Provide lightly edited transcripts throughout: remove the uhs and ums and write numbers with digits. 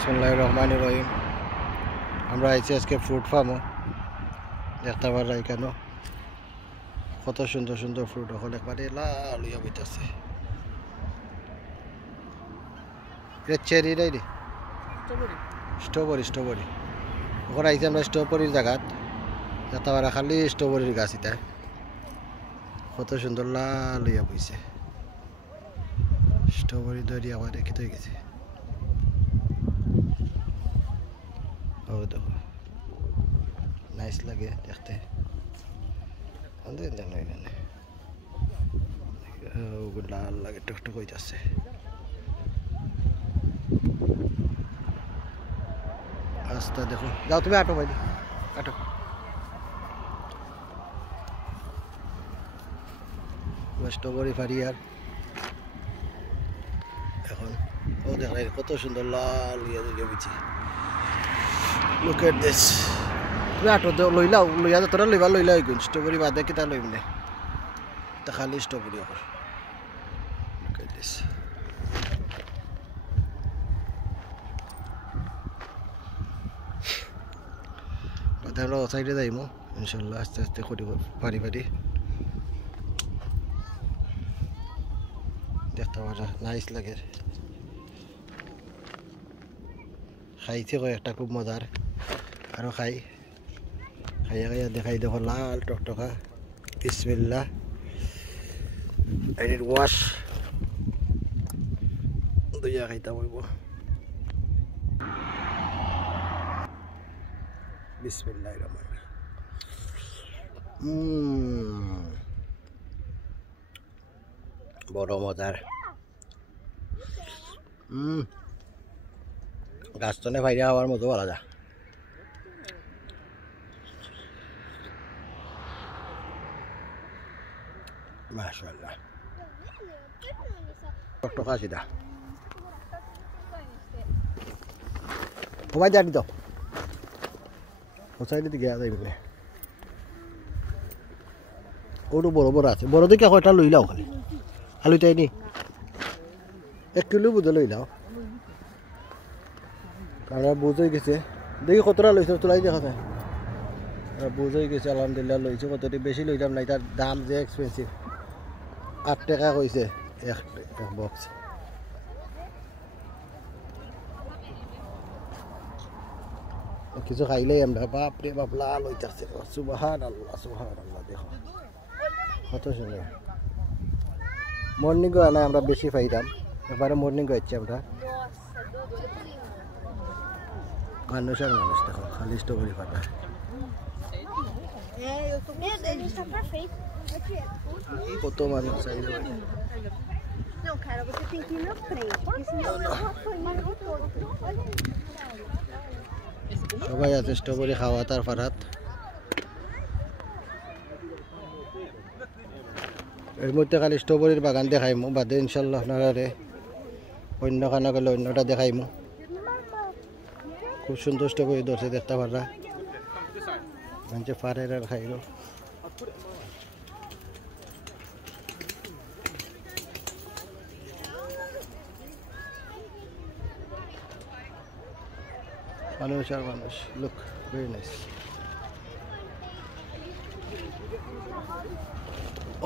বিসমিল্লাহিররহমানিররহিম। আমরা আইছি আজকে ফ্রুট ফার্মও দেখতে পারা এখানে কত সুন্দর সুন্দর ফ্রুট এখন একবারে লাল হইয়া বইতেছে। চেরি নাই রে, স্ট্রবেরি স্ট্রবেরি। এখন আইছি আমরা স্ট্রবেরির জায়গাত দেখতে পারা খালি স্ট্রবেরির গাছ। এটা কত সুন্দর লাল হইয়া বইছে। স্ট্রবেরি দৌড়ি আবার রেখে হয়ে গেছে। ও দেখো নাইস লাগে দেখতে। লাল লাগে টকটক হয়ে যাচ্ছে। রাস্তা দেখো, যাও তুমি আটো ভাই, আটো। স্ট্রবেরি ফারি আর এখন ও দেখাই কত সুন্দর লাল ইয়ে জমিছি। Look at this. তুমি আটো লইলাও, লইয়া তোরা লইবা লইলা হয়ে গুণ স্ট্রবেরি বাদে কিতা লইম নে, তা খালি স্ট্রবেরি অকল। Look at this. বাদে আমরা ও সাইডে যাইমো ইনশাল্লাহ, আস্তে আস্তে করি পারি পারি দেখতে পারা নাইস লাগে। খাইছে কয়েকটা খুব মজার, আরো খাই খাইয়া খাইয়া দেখাই দেখো লাল টকটকা। বিসমিল্লাহ, I need wash দুইয়া খাইতা বইব। বিসমিল্লাহির রহমানির রহিম। বড় মজার। গাছটনে ফাইরা হওয়ার মতো বলা যা। মাশাআল্লাহ টকটকা সিধা। সবাই জানি তো ও সাইডে দিকে যাইবে। ওটু বড় বড় আছে, বড় দিকে কয়টা লইলাও খালি আলুটাই নি 1 কিলো বুঝে লইলাও। কারণ বুঝ হয়ে গেছে, দেখি কতটা লইছে তোলাই দেখা যায়। বুঝ হয়ে গেছে আলহামদুলিল্লাহ, লইছে কতটি বেশি লইলাম নাই, তার দাম যে এক্সপেন্সিভ। 8 টাকা কইছে এক বক্স। কিছু খাইলেই আমরা বাপরে বাপ লাল হইতেছে। সুবহানাল্লাহ সুবহানাল্লাহ, দেখো কত সুন্দর। মর্নিং না আমরা বেশি পাইতাম, এবারে মর্নিং হচ্ছে আমরা। মানুষ আর মানুষ দেখো খালি স্ট্রবেরি ফাটা। কত মানুষ চাইলে সবাই আছে স্ট্রবেরি খাওয়া তার ফারাত। এর মধ্যে খালি স্ট্রবেরির বাগান দেখাইমু, বাদে ইনশাল্লাহ আপনারা অন্য খানা গেলে অন্যটা দেখাইমু। খুব সুন্দর স্ট্রবেরি ধরছে দেখতে পারা, মানুষে ফারের আর খাইল। মানুষ আর মানুষ। Look very nice.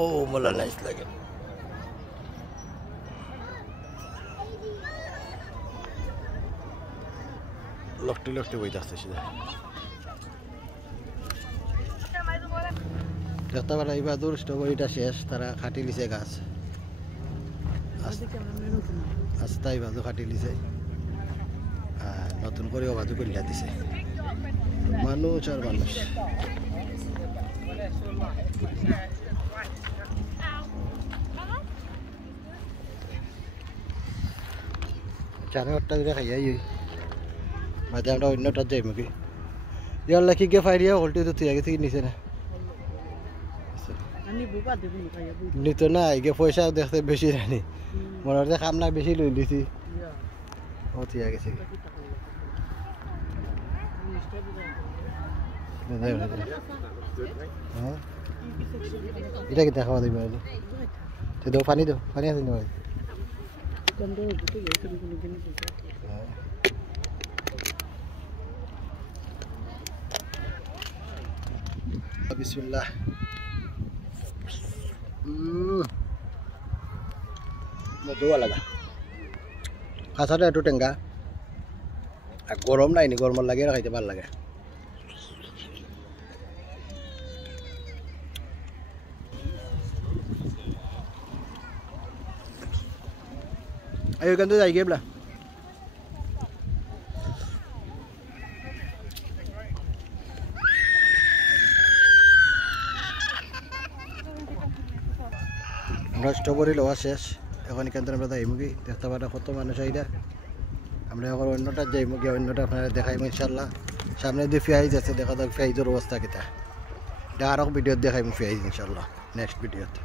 ও মোলা নাইস লাগে। লকটি লকটি বইতে আসছে সিধা দেখতে পারা। এইবার দূর স্ট্রবেরিটা শেষ, তারা খাটি লিছে গাছ। আস্তাই বাজু খাটি লিছে, নতুন করে বাজু করিয়া দিছে। মানুষ আর মানুষ। চারে 8টা দিলে খাইয়াই মাঝে আমরা অন্যটা যাইব কি ইয়ার লাখি গে ফাইরিয়া উল্টে তো তুই আগে থেকে নিছে না নিত না। আগে পয়সা দেখতে বেশি রানি মনে হচ্ছে কাম না বেশি লই লিছি। ও তুই আগে থেকে এটা কি দেখাবা দিবে তো পানি দাও, পানি আছে না? বিসমিল্লাহ। মজা লাগা কাঁচাটা একটু টেঙ্গা আর গরম নাইনি, গরম লাগে খাইতে ভালো লাগে। এখান থেকে যাই গেবলা আমরা স্ট্রবেরি লওয়া শেষ, এখন এখান থেকে আমরা যাইমুগি। দেখতে পারা কত মানুষ আইরা, আমরা এখন অন্যটা যাইমুগি, অন্যটা আপনারা দেখাইম ইনশাল্লাহ। সামনে দিয়ে পেঁয়াজ আছে, দেখা যাক পেঁয়াজের অবস্থা কিতা, এটা আরও ভিডিও দেখাইম পেঁয়াজ ইনশাল্লাহ নেক্সট ভিডিওতে।